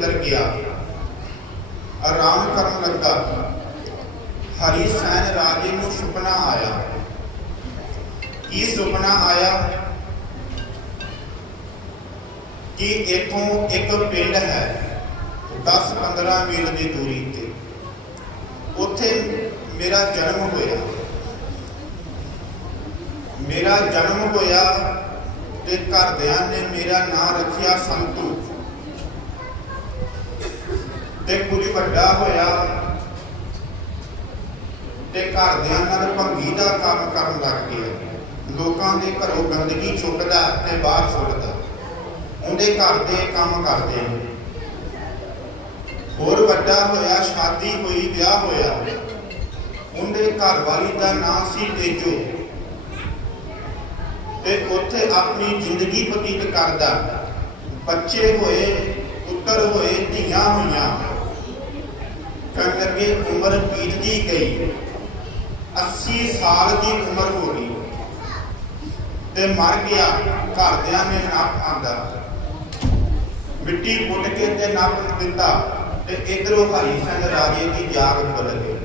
ਅੰਦਰ ਗਿਆ। ਆਰਾਮ ਕਰਨ ਲੱਗਾ। ਹਰੀ ਸੈਨ ਰਾਜੇ ਨੂੰ ਸੁਪਨਾ ਆਇਆ। ਕੀ ਸੁਪਨਾ ਆਇਆ? ਕਿ ਇਥੋਂ ਇੱਕ ਪਿੰਡ ਹੈ 10-15 ਮੀਲ ਦੀ ਦੂਰੀ ਤੇ। ਉੱਥੇ ਮੇਰਾ ਜਨਮ ਹੋਇਆ। ਮੇਰਾ ਜਨਮ ਹੋਇਆ ਤੇ ਘਰਦਿਆਂ ਨੇ ਮੇਰਾ ਨਾਂ ਰੱਖਿਆ ਸੰਤੂ। ਤੇ ਕੁਝ ਵੱਡਾ ਹੋਇਆ ਤੇ ਘਰਦਿਆਂ ਨਾਲ ਭੰਗੀ ਦਾ ਕੰਮ ਕਰਨ ਲੱਗ ਗਿਆ। ਲੋਕਾਂ ਦੇ ਘਰੋਂ ਗੰਦਗੀ ਚੁੱਕਦਾ ਤੇ ਬਾਹਰ ਸੁੱਟਦਾ। ਉਹਦੇ ਘਰ ਦੇ ਕੰਮ ਕਰਦੇ ਹੋਰ ਵੱਡਾ ਹੋਇਆ, ਸ਼ਾਦੀ ਹੋਈ, ਵਿਆਹ ਹੋਇਆ। ਉਹਦੇ ਘਰ ਵਾਲੀ ਦਾ ਨਾਂ ਸੀ ਤੇਜੋ। ਤੇ ਉੱਥੇ ਆਪਣੀ ਜ਼ਿੰਦਗੀ ਬਤੀਤ ਕਰਦਾ। ਬੱਚੇ ਹੋਏ, ਪੁੱਤਰ ਹੋਏ, ਧੀਆਂ ਹੋਈਆਂ। ਕਹਿਣ ਲੱਗੇ ਉਮਰ ਬੀਤਦੀ ਗਈ 80 ਸਾਲ ਦੀ ਉਮਰ ਹੋ ਗਈ। ਤੇ ਮਰ ਗਿਆ, ਘਰਦਿਆਂ ਨੇ ਨੱਪ ਆਂਦਾ। ਮਿੱਟੀ ਪੁੱਟ ਕੇ ਤੇ ਨੱਪ ਦਿੱਤਾ ਤੇ ਇਧਰੋਂ ਹਰੀ ਸਿੰਘ ਰਾਜੇ ਦੀ ਜਾਗ ਖੁੱਲ ਗਈ।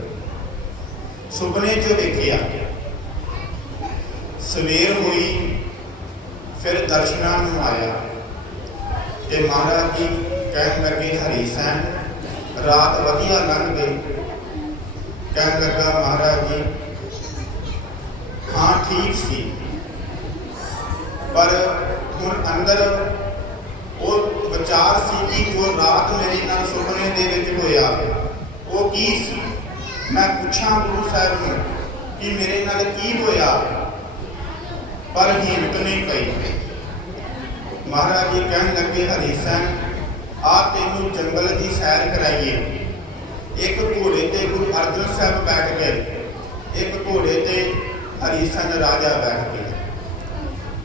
ਸੁਪਨੇ 'ਚ ਵੇਖਿਆ ਸਵੇਰ ਹੋਈ, ਫਿਰ ਦਰਸ਼ਨਾਂ ਨੂੰ ਆਇਆ ਤੇ ਮਹਾਰਾਜ ਜੀ ਕਹਿਣ ਲੱਗੇ, ਹਰੀ ਸਿੰਘ ਰਾਤ ਵਧੀਆ ਲੰਘ ਗਈ। ਕਹਿਣ ਲੱਗਾ ਮਹਾਰਾਜ ਜੀ, ਹਾਂ, ਠੀਕ ਸੀ। ਪਰ ਹੁਣ ਅੰਦਰ ਉਹ ਵਿਚਾਰ ਸੀ ਕਿ ਜੋ ਰਾਤ ਮੇਰੇ ਨਾਲ ਸੁਪਨੇ ਦੇ ਵਿੱਚ ਹੋਇਆ। ਉਹ ਕੀ ਸੀ? ਮੈਂ ਪੁੱਛਾਂ ਗੁਰੂ ਸਾਹਿਬ ਨੂੰ ਕਿ ਮੇਰੇ ਨਾਲ ਕੀ ਹੋਇਆ, ਪਰ ਹਿੰਮਤ ਨਹੀਂ ਪਈ। ਮਹਾਰਾਜ ਜੀ ਕਹਿਣ ਲੱਗੇ, ਹਰੀ ਸਿੰਘ ਆ ਤੈਨੂੰ ਜੰਗਲ ਸੈਰ ਕਰਾਈਏ। ਇੱਕ ਘੋੜੇ ਤੇ ਗੁਰੂ ਅਰਜਨ ਸਾਹਿਬ ਬੈਠ ਗਏ ਇੱਕ ਘੋੜੇ ਤੇ ਹਰੀ ਰਾਜਾ ਬੈਠ ਗਏ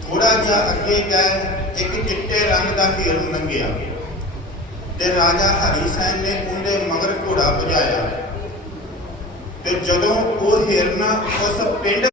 ਥੋੜਾ ਜਿਹਾ ਅੱਗੇ ਗਏ, ਇੱਕ ਚਿੱਟੇ ਰੰਗ ਦਾ ਹਿਰਨ ਲੰਘਿਆ। ਤੇ ਰਾਜਾ ਹਰੀ ਸਿੰਘ ਨੇ ਉਹਦੇ ਮਗਰ ਘੋੜਾ ਭਜਾਇਆ। ਤੇ ਜਦੋਂ ਉਹ ਹਿਰਨ ਉਸ ਪਿੰਡ